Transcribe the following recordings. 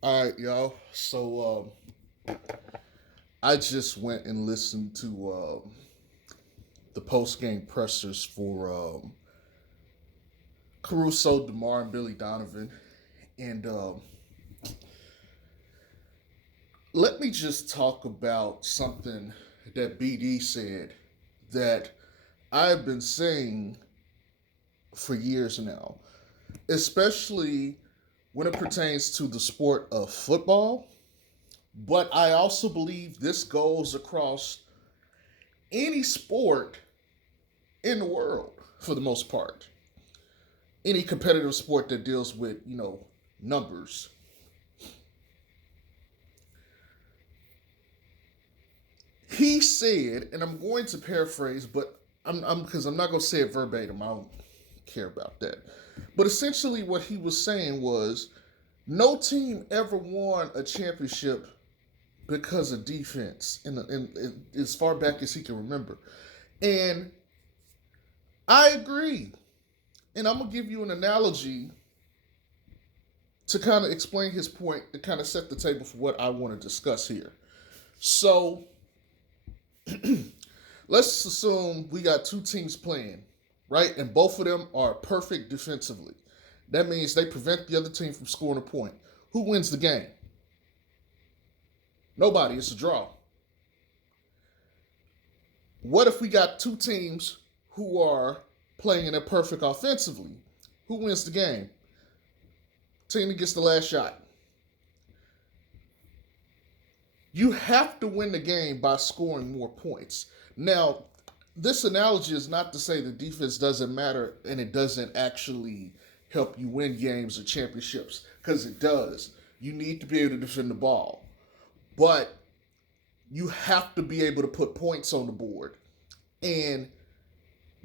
All right, y'all. So I just went and listened to the post game pressers for Caruso, DeMar, and Billy Donovan, and let me just talk about something that BD said that I've been saying for years now, especially when it pertains to the sport of football. But I also believe this goes across any sport in the world for the most part. Any competitive sport that deals with, numbers. He said, and I'm going to paraphrase, but I'm because I'm not going to say it verbatim. I don't care about that. But essentially, what he was saying was, no team ever won a championship because of defense, in as far back as he can remember. And I agree. And I'm gonna give you an analogy to kind of explain his point and kind of set the table for what I want to discuss here. So let's assume we got two teams playing, right? And both of them are perfect defensively. That means they prevent the other team from scoring a point. Who wins the game? Nobody. It's a draw. What if we got two teams who are playing in a perfect offensively? Who wins the game? Team that gets the last shot. You have to win the game by scoring more points. Now, this analogy is not to say the defense doesn't matter and it doesn't actually help you win games or championships, because it does. You need to be able to defend the ball. But you have to be able to put points on the board. And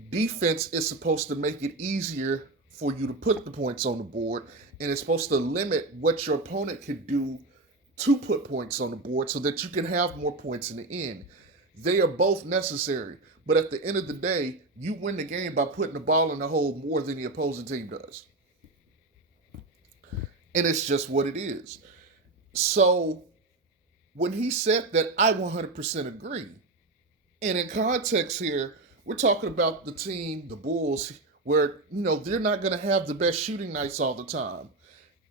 defense is supposed to make it easier for you to put the points on the board, and it's supposed to limit what your opponent can do to put points on the board so that you can have more points in the end. They are both necessary, but at the end of the day, you win the game by putting the ball in the hole more than the opposing team does. And it's just what it is. So when he said that, I 100% agree. And in context here, we're talking about the team, the Bulls, where, they're not going to have the best shooting nights all the time.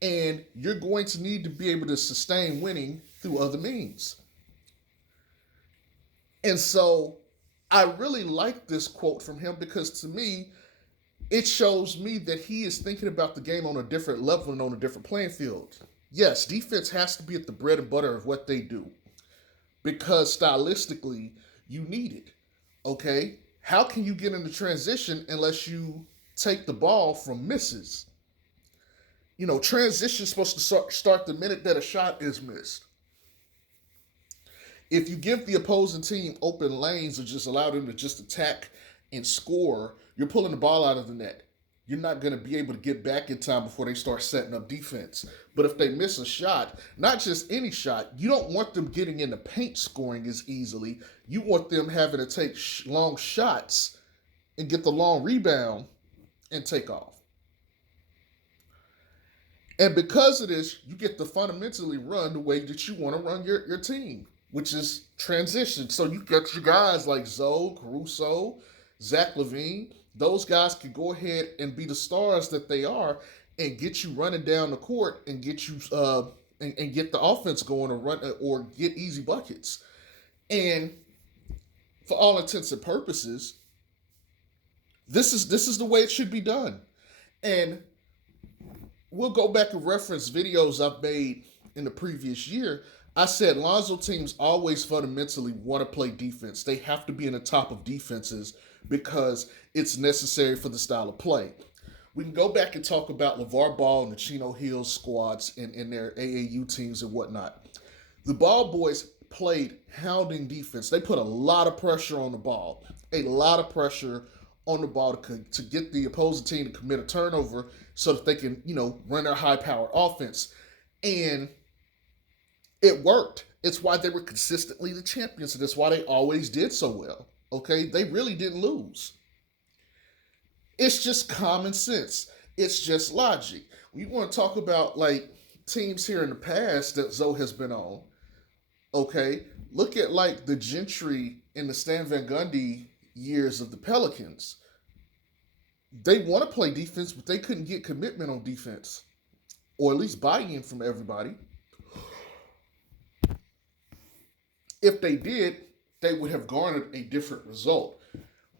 And you're going to need to be able to sustain winning through other means. And so I really like this quote from him because to me, it shows me that he is thinking about the game on a different level and on a different playing field. Yes, defense has to be at the bread and butter of what they do because stylistically, you need it. Okay? How can you get into transition unless you take the ball from misses? Transition is supposed to start the minute that a shot is missed. If you give the opposing team open lanes or just allow them to just attack and score, you're pulling the ball out of the net. You're not going to be able to get back in time before they start setting up defense. But if they miss a shot, not just any shot, you don't want them getting in the paint scoring as easily. You want them having to take long shots and get the long rebound and take off. And because of this, you get to fundamentally run the way that you want to run your team, which is transition. So you get your guys like Zoe, Caruso, Zach Levine. Those guys can go ahead and be the stars that they are and get you running down the court and get you and get the offense going or run or get easy buckets. And for all intents and purposes, this is the way it should be done. And we'll go back and reference videos I've made in the previous year. I said Lonzo teams always fundamentally want to play defense. They have to be in the top of defenses because it's necessary for the style of play. We can go back and talk about LeVar Ball and the Chino Hills squads in their AAU teams and whatnot. The Ball boys played hounding defense. They put a lot of pressure on the ball, a lot of pressure on the ball to get the opposing team to commit a turnover so that they can, run their high powered offense. And it worked. It's why they were consistently the champions, and that's why they always did so well. Okay? They really didn't lose. It's just common sense. It's just logic. We want to talk about like teams here in the past that Zoe has been on. Okay, look at like the Gentry and the Stan Van Gundy years of the Pelicans. They want to play defense, but they couldn't get commitment on defense, or at least buy-in from everybody. If they did, they would have garnered a different result.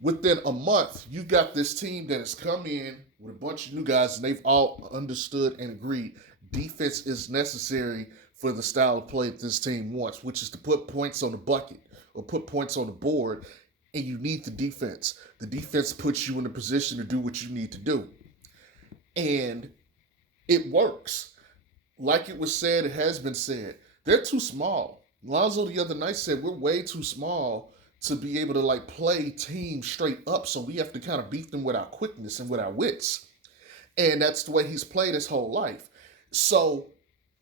Within a month, you got this team that has come in with a bunch of new guys, and they've all understood and agreed defense is necessary for the style of play that this team wants, which is to put points on the bucket or put points on the board, and you need the defense. The defense puts you in a position to do what you need to do. And it works. Like it was said, it has been said. They're too small. Lonzo the other night said we're way too small to be able to like play teams straight up, so we have to kind of beat them with our quickness and with our wits. And that's the way he's played his whole life. So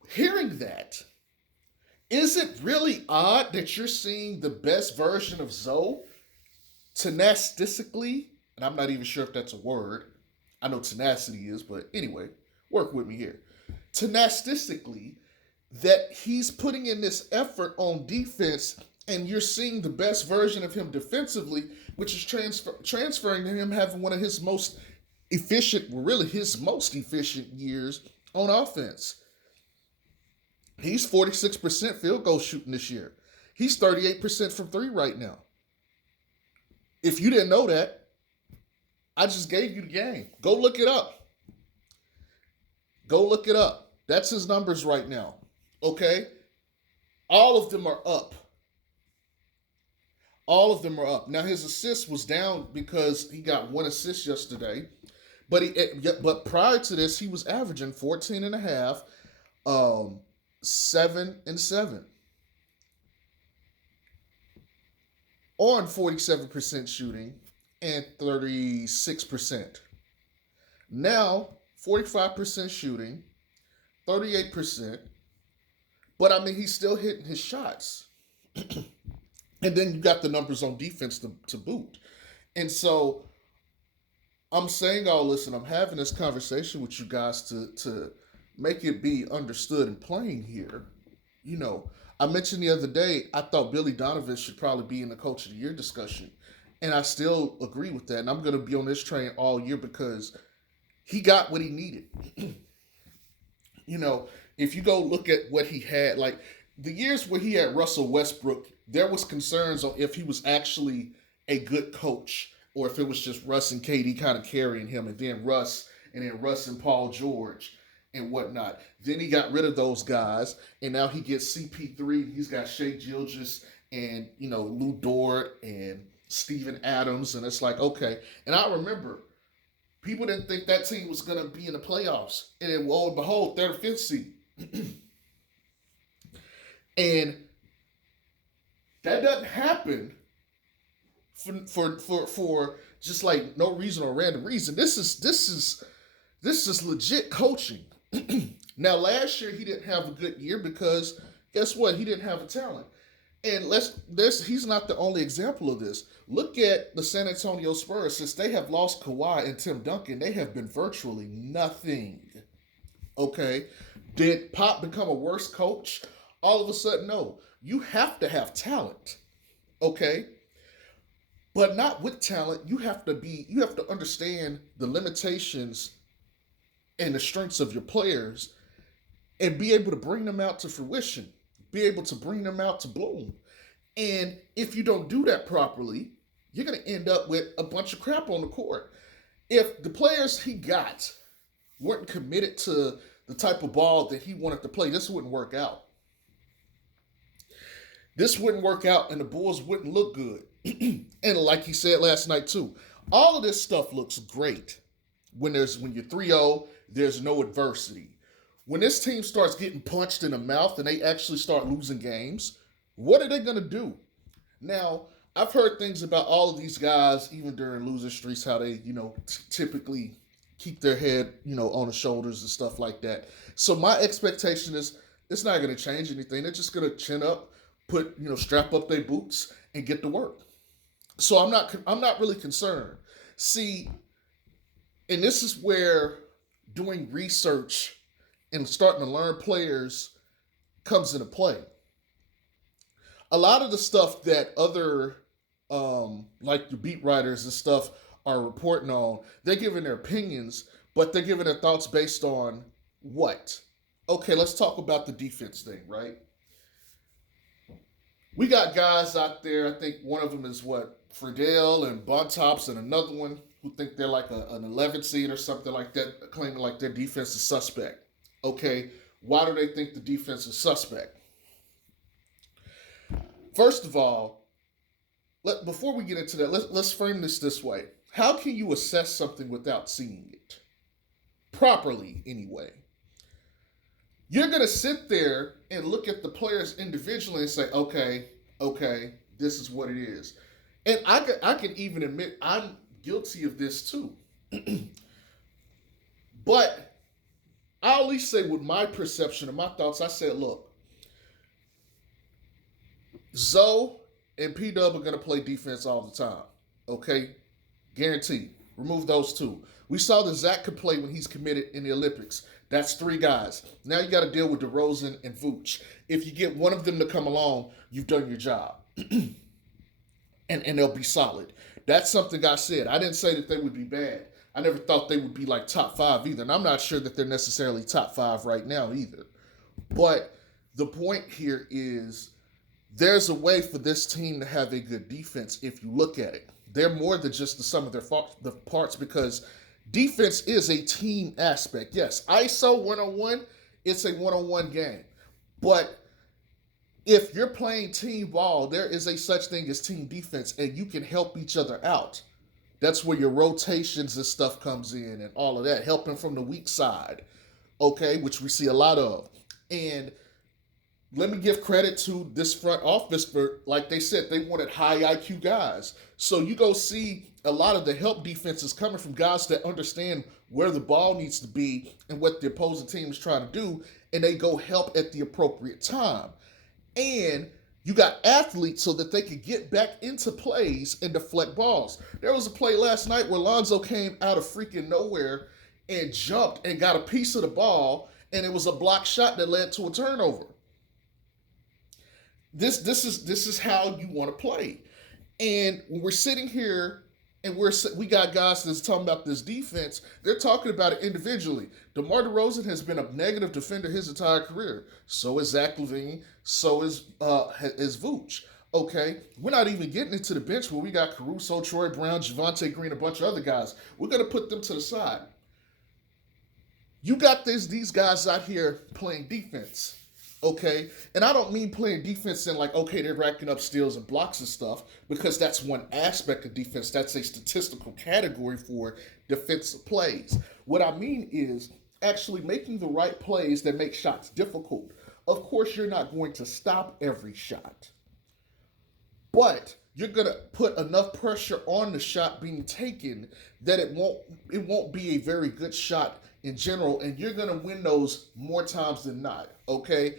hearing that, is it really odd that you're seeing the best version of Zoe tenaciously? And I'm not even sure if that's a word. I know tenacity is, but anyway, work with me here. Tenaciously, that he's putting in this effort on defense, and you're seeing the best version of him defensively, which is transferring to him having one of his most efficient, really his most efficient years on offense. He's 46% field goal shooting this year. He's 38% from three right now. If you didn't know that, I just gave you the game. Go look it up. Go look it up. That's his numbers right now. Okay? All of them are up. All of them are up. Now his assist was down because he got one assist yesterday. But prior to this, he was averaging 14 and a half, 7 and 7 on 47% shooting and 36%. Now 45% shooting, 38%. But I mean, he's still hitting his shots. And then you got the numbers on defense to boot. And so I'm saying all this, and I'm having this conversation with you guys to make it be understood and plain here. You know, I mentioned the other day, I thought Billy Donovan should probably be in the Coach of the Year discussion. And I still agree with that. And I'm going to be on this train all year because he got what he needed. You know, if you go look at what he had, like the years where he had Russell Westbrook, there was concerns on if he was actually a good coach or if it was just Russ and KD kind of carrying him, and then Russ and Paul George and whatnot. Then he got rid of those guys, and now he gets CP3. He's got Shea Gilgeous and, you know, Lou Dort and Steven Adams, and it's like, okay. And I remember people didn't think that team was going to be in the playoffs, and then, lo and behold, they're the fifth seed. And that doesn't happen for just like no reason or random reason. This is legit coaching. Now last year he didn't have a good year because guess what? He didn't have a talent. And he's not the only example of this. Look at the San Antonio Spurs. Since they have lost Kawhi and Tim Duncan, they have been virtually nothing. Okay? Did Pop become a worse coach? All of a sudden, no. You have to have talent. Okay? But not with talent. You have to understand the limitations and the strengths of your players and be able to bring them out to fruition. Be able to bring them out to bloom. And if you don't do that properly, you're going to end up with a bunch of crap on the court. If the players he got weren't committed to the type of ball that he wanted to play, this wouldn't work out. This wouldn't work out, and the Bulls wouldn't look good. And like he said last night too, all of this stuff looks great when you're 3-0, there's no adversity. When this team starts getting punched in the mouth and they actually start losing games, what are they going to do? Now, I've heard things about all of these guys, even during losing streaks, how they, typically keep their head, on the shoulders and stuff like that. So my expectation is it's not going to change anything. They're just going to chin up, strap up their boots and get to work. So I'm not really concerned. See, and this is where doing research and starting to learn players comes into play. A lot of the stuff that other like the beat writers and stuff are reporting on, they're giving their opinions, but they're giving their thoughts based on what? Okay, let's talk about the defense thing, right? We got guys out there. I think one of them is what, Friedel and Bontops, and another one who think they're like an 11 seed or something like that, claiming like their defense is suspect. Okay, why do they think the defense is suspect? First of all, before we get into that, let's frame this way. How can you assess something without seeing it? Properly, anyway. You're going to sit there and look at the players individually and say, okay, this is what it is. And I can even admit I'm guilty of this too. But I'll at least say with my perception and my thoughts, I said, look, Zoe and P Dub are going to play defense all the time. Okay? Guaranteed. Remove those two. We saw that Zach could play when he's committed in the Olympics. That's three guys. Now you got to deal with DeRozan and Vooch. If you get one of them to come along, you've done your job. and they'll be solid. That's something I said. I didn't say that they would be bad. I never thought they would be like top five either. And I'm not sure that they're necessarily top five right now either. But the point here is there's a way for this team to have a good defense if you look at it. They're more than just the sum of their the parts, because defense is a team aspect. Yes, ISO 101, it's a one-on-one game. But if you're playing team ball, there is a such thing as team defense, and you can help each other out. That's where your rotations and stuff comes in and all of that, helping from the weak side, okay, which we see a lot of. And let me give credit to this front office for, like they said, they wanted high IQ guys. So you go see a lot of the help defenses coming from guys that understand where the ball needs to be and what the opposing team is trying to do, and they go help at the appropriate time. And you got athletes so that they could get back into plays and deflect balls. There was a play last night where Lonzo came out of freaking nowhere and jumped and got a piece of the ball, and it was a block shot that led to a turnover. This is how you want to play. And when we're sitting here and we got guys that's talking about this defense, they're talking about it individually. DeMar DeRozan has been a negative defender his entire career. So is Zach LaVine. So is Vooch. Okay, we're not even getting into the bench where we got Caruso, Troy Brown, Javonte Green, a bunch of other guys. We're going to put them to the side. You got these guys out here playing defense. Okay, and I don't mean playing defense in like, okay, they're racking up steals and blocks and stuff, because that's one aspect of defense. That's a statistical category for defensive plays. What I mean is actually making the right plays that make shots difficult. Of course, you're not going to stop every shot, but you're gonna put enough pressure on the shot being taken that it won't be a very good shot in general, and you're gonna win those more times than not. Okay,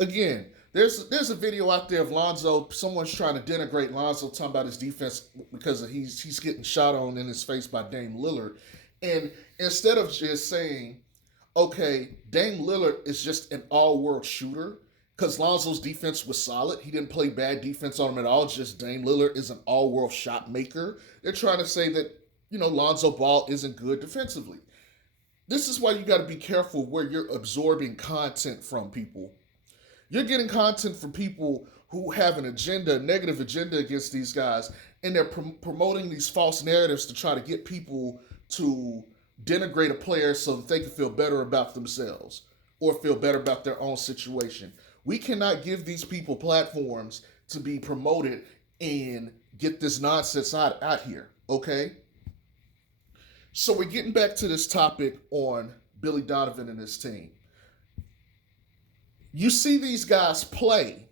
again, there's a video out there of Lonzo. Someone's trying to denigrate Lonzo, talking about his defense because he's getting shot on in his face by Dame Lillard, and instead of just saying, okay, Dame Lillard is just an all-world shooter, because Lonzo's defense was solid. He didn't play bad defense on him at all. Just Dame Lillard is an all-world shot maker. They're trying to say that, Lonzo Ball isn't good defensively. This is why you got to be careful where you're absorbing content from people. You're getting content from people who have an agenda, a negative agenda against these guys, and they're promoting these false narratives to try to get people to denigrate a player so that they can feel better about themselves or feel better about their own situation. We cannot give these people platforms to be promoted and get this nonsense out here, okay? So we're getting back to this topic on Billy Donovan and his team. You see these guys play,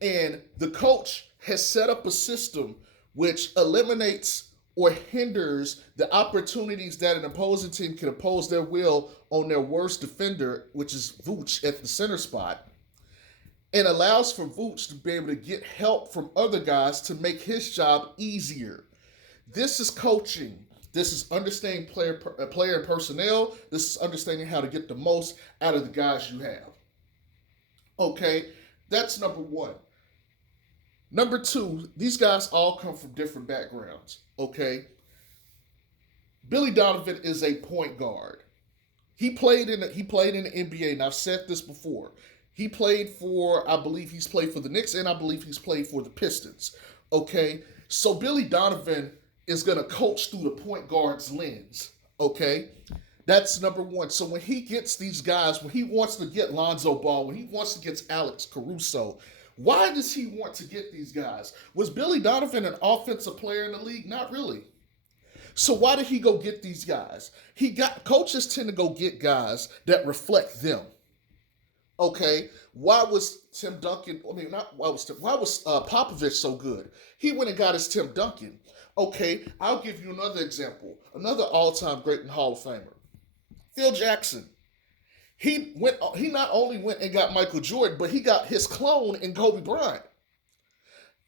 and the coach has set up a system which eliminates or hinders the opportunities that an opposing team can oppose their will on their worst defender, which is Vooch at the center spot, and allows for Vooch to be able to get help from other guys to make his job easier. This is coaching. This is understanding player and personnel. This is understanding how to get the most out of the guys you have. Okay, that's number one. Number two, these guys all come from different backgrounds. Okay, Billy Donovan is a point guard. He played in the NBA, and I've said this before. He played for, I believe he's played for the Knicks, and I believe he's played for the Pistons. Okay, so Billy Donovan is gonna coach through the point guard's lens. Okay, that's number one. So when he gets these guys, when he wants to get Lonzo Ball, when he wants to get Alex Caruso, why does he want to get these guys? Was Billy Donovan an offensive player in the league? Not really. So why did he go get these guys? Coaches tend to go get guys that reflect them. Okay, why was Tim Duncan? I mean, not why was Popovich so good? He went and got his Tim Duncan. Okay, I'll give you another example. Another all-time great and Hall of Famer, Phil Jackson. He not only went and got Michael Jordan, but he got his clone in Kobe Bryant.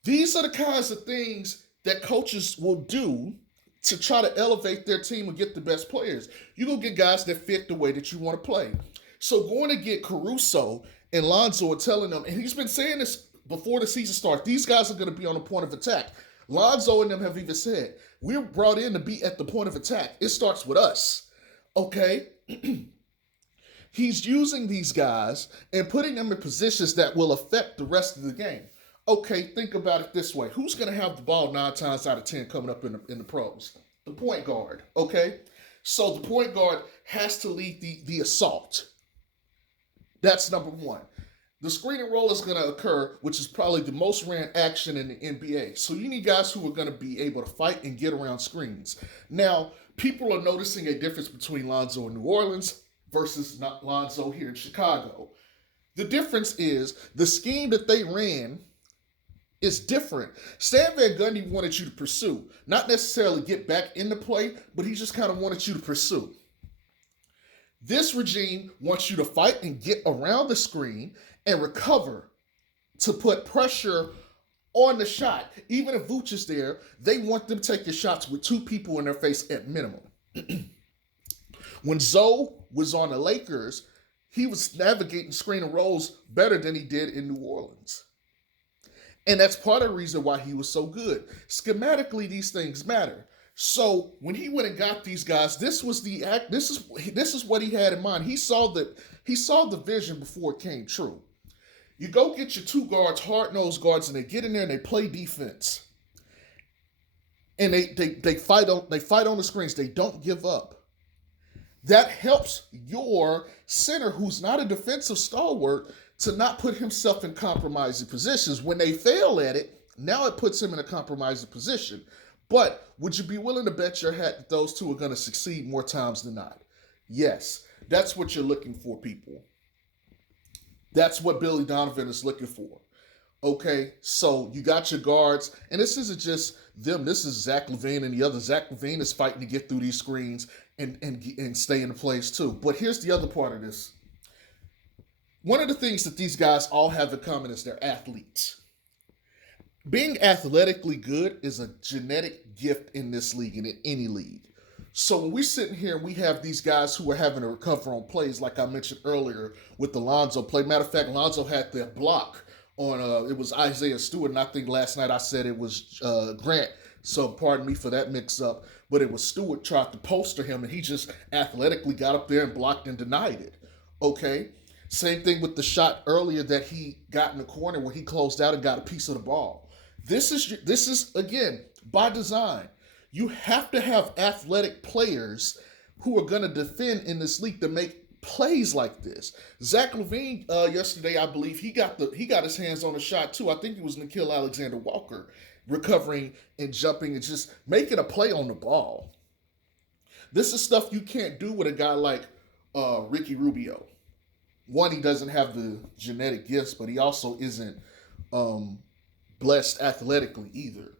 These are the kinds of things that coaches will do to try to elevate their team and get the best players. You go get guys that fit the way that you want to play. So going to get Caruso and Lonzo and telling them, and he's been saying this before the season starts, these guys are going to be on the point of attack. Lonzo and them have even said, we're brought in to be at the point of attack. It starts with us. Okay? He's using these guys and putting them in positions that will affect the rest of the game. Okay, think about it this way. Who's going to have the ball 9 times out of 10 coming up in the pros? The point guard, okay? So the point guard has to lead the assault. That's number one. The screen and roll is going to occur, which is probably the most ran action in the NBA. So you need guys who are going to be able to fight and get around screens. Now, people are noticing a difference between Lonzo in New Orleans versus Lonzo here in Chicago. The difference is the scheme that they ran is different. Stan Van Gundy wanted you to pursue, not necessarily get back into play, but he just kind of wanted you to pursue. This regime wants you to fight and get around the screen and recover to put pressure on the shot. Even if Vooch is there, they want them taking shots with 2 people in their face at minimum. When Zoe was on the Lakers, he was navigating screen and rolls better than he did in New Orleans. And that's part of the reason why he was so good. Schematically, these things matter. So when he went and got these guys, this is what he had in mind. He saw the vision before it came true. You go get your 2 guards, hard-nosed guards, and they get in there and they play defense. And they fight on the screens. They don't give up. That helps your center, who's not a defensive stalwart, to not put himself in compromising positions. When they fail at it, now it puts him in a compromising position. But would you be willing to bet your hat that those 2 are going to succeed more times than not? Yes, that's what you're looking for, people. That's what Billy Donovan is looking for. Okay, so you got your guards, and this isn't just them. This is Zach LaVine and the other. Zach LaVine is fighting to get through these screens and stay in place too. But here's the other part of this. One of the things that these guys all have in common is they're athletes. Being athletically good is a genetic gift in this league and in any league. So when we're sitting here and we have these guys who are having to recover on plays, like I mentioned earlier with the Lonzo play. Matter of fact, Lonzo had that block on, it was Isaiah Stewart, and I think last night I said it was Grant. So pardon me for that mix-up. But it was Stewart tried to poster him, and he just athletically got up there and blocked and denied it. Okay? Same thing with the shot earlier that he got in the corner where he closed out and got a piece of the ball. This is again, by design. You have to have athletic players who are going to defend in this league to make plays like this. Zach LaVine yesterday, I believe, he got his hands on a shot too. I think it was Nickeil Alexander-Walker recovering and jumping and just making a play on the ball. This is stuff you can't do with a guy like Ricky Rubio. One, he doesn't have the genetic gifts, but he also isn't blessed athletically either.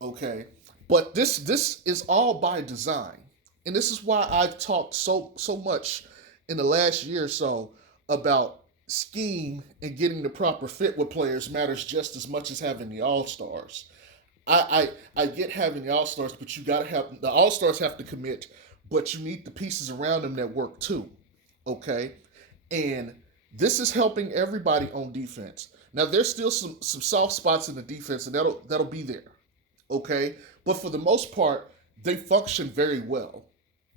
Okay, but this is all by design, and this is why I've talked so much in the last year or so about scheme and getting the proper fit with players matters just as much as having the all-stars. I get having the All Stars, but you gotta have the All Stars have to commit, but you need the pieces around them that work too. Okay, and this is helping everybody on defense. Now there's still some soft spots in the defense, and that'll be there. Okay, but for the most part, they function very well,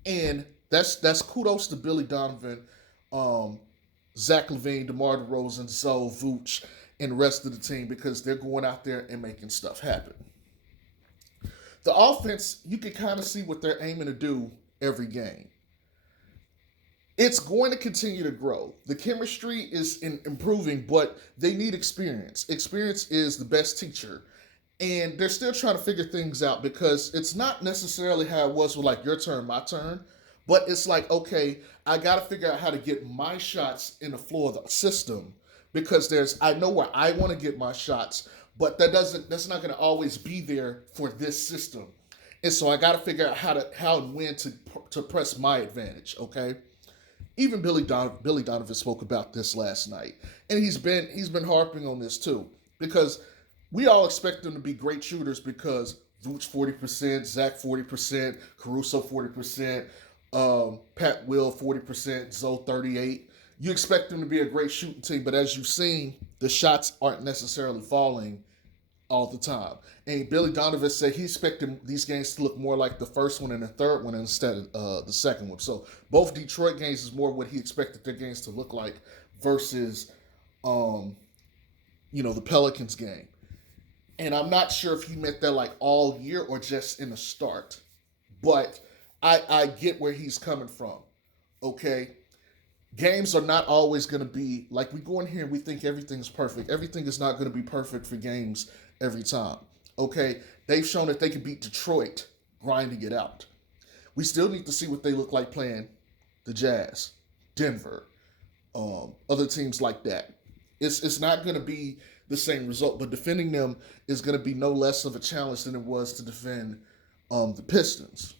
and that's kudos to Billy Donovan, um, Zach LaVine, DeMar DeRozan, Zoe, Vooch, and the rest of the team because they're going out there and making stuff happen. The offense, you can kind of see what they're aiming to do every game. It's going to continue to grow. The chemistry is improving, but they need experience. Experience is the best teacher. And they're still trying to figure things out because it's not necessarily how it was with like your turn, my turn, but it's like, okay, I got to figure out how to get my shots in the flow of the system because I know where I want to get my shots, but that's not going to always be there for this system. And so I got to figure out how and when to press my advantage, okay? Even Billy Donovan spoke about this last night, and he's been harping on this too because we all expect them to be great shooters because Vooch 40%, Zach 40%, Caruso 40%, Pat Will 40%, Zoe 38. You expect them to be a great shooting team, but as you've seen, the shots aren't necessarily falling all the time. And Billy Donovan said he expected these games to look more like the first one and the third one instead of the second one. So both Detroit games is more what he expected their games to look like versus, um, the Pelicans game. And I'm not sure if he meant that like all year or just in the start, but I get where he's coming from. Okay, games are not always going to be like we go in here and we think everything's perfect. Everything is not going to be perfect for games every time. Okay, they've shown that they can beat Detroit grinding it out. We still need to see what they look like playing the Jazz, Denver, other teams like that. It's not going to be the same result, but defending them is going to be no less of a challenge than it was to defend the Pistons.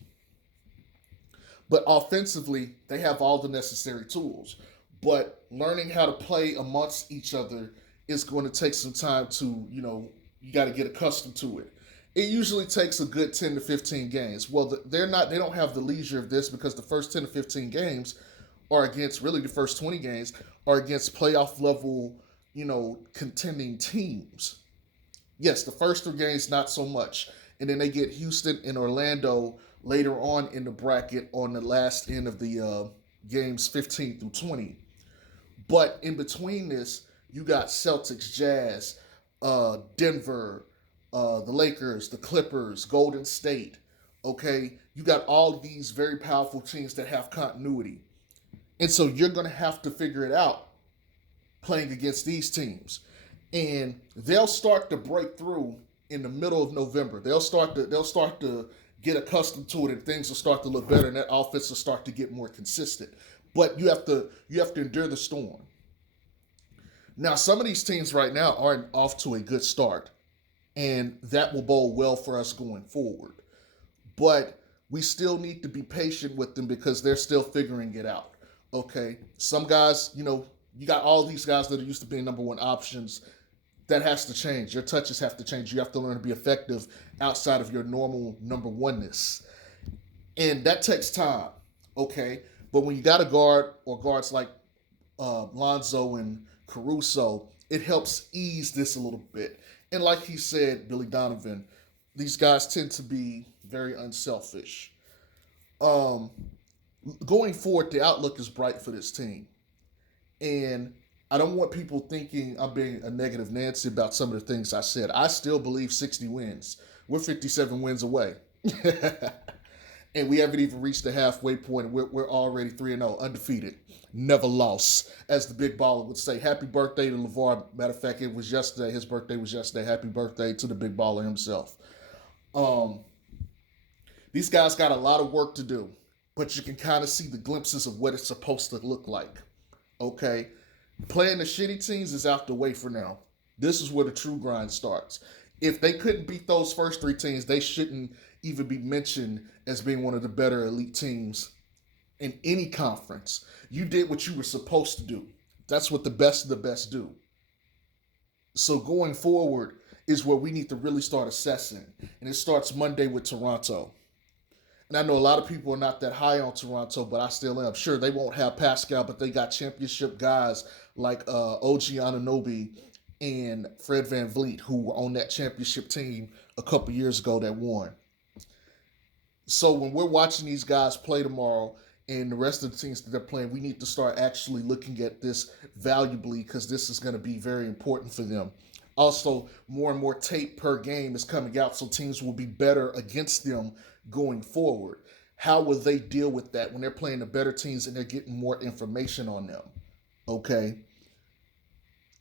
But offensively, they have all the necessary tools. But learning how to play amongst each other is going to take some time to, you got to get accustomed to it. It usually takes a good 10 to 15 games. Well, they don't have the leisure of this because the first 10 to 15 games are against really the first 20 games are against playoff level, contending teams. Yes, the first three games not so much. And then they get Houston and Orlando later on in the bracket on the last end of the games 15 through 20. But in between this, you got Celtics, Jazz, Denver, the Lakers, the Clippers, Golden State. Okay, you got all these very powerful teams that have continuity. And so you're going to have to figure it out playing against these teams. And they'll start to break through in the middle of November. They'll start to get accustomed to it and things will start to look better and that offense will start to get more consistent. But you have to endure the storm. Now some of these teams right now aren't off to a good start. And that will bode well for us going forward. But we still need to be patient with them because they're still figuring it out. Okay. Some guys, you got all these guys that are used to being number one options. That has to change. Your touches have to change. You have to learn to be effective outside of your normal number oneness. And that takes time. Okay. But when you got a guard or guards like Lonzo and Caruso, it helps ease this a little bit. And like he said, Billy Donovan, these guys tend to be very unselfish. Um, Going forward, the outlook is bright for this team. And I don't want people thinking I'm being a negative Nancy about some of the things I said. I still believe 60 wins. We're 57 wins away. And we haven't even reached the halfway point. We're already 3-0, undefeated. Never lost. As the big baller would say, happy birthday to LeVar. Matter of fact, it was yesterday. His birthday was yesterday. Happy birthday to the big baller himself. Um, these guys got a lot of work to do, but you can kind of see the glimpses of what it's supposed to look like. Okay? Playing the shitty teams is out the way for now. This is where the true grind starts. If they couldn't beat those first three teams, they shouldn't even be mentioned as being one of the better elite teams in any conference. You did what you were supposed to do. That's what the best of the best do. So going forward, is where we need to really start assessing. And it starts Monday with Toronto. And I know a lot of people are not that high on Toronto, but I still am. Sure, they won't have Pascal, but they got championship guys like OG Anunoby and Fred Van Vliet, who were on that championship team a couple years ago that won. So when we're watching these guys play tomorrow and the rest of the teams that they're playing, we need to start actually looking at this valuably because this is going to be very important for them. Also, more and more tape per game is coming out, so teams will be better against them going forward. How will they deal with that when they're playing the better teams and they're getting more information on them? Okay.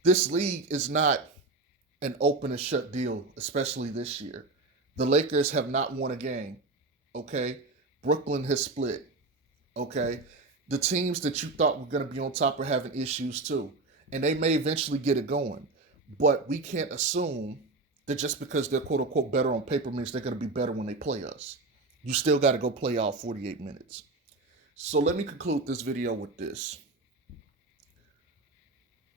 This league is not an open and shut deal, especially this year. The Lakers have not won a game. Okay. Brooklyn has split. Okay. The teams that you thought were going to be on top are having issues too. And they may eventually get it going. But we can't assume that just because they're quote unquote better on paper means they're going to be better when they play us. You still got to go play all 48 minutes. So let me conclude this video with this.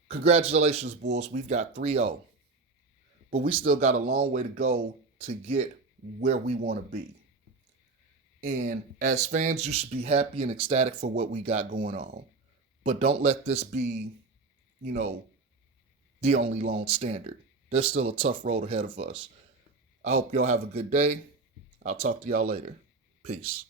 Congratulations, Bulls. We've got 3-0. But we still got a long way to go to get where we want to be. And as fans, you should be happy and ecstatic for what we got going on. But don't let this be, the only lone standard. There's still a tough road ahead of us. I hope y'all have a good day. I'll talk to y'all later. Peace.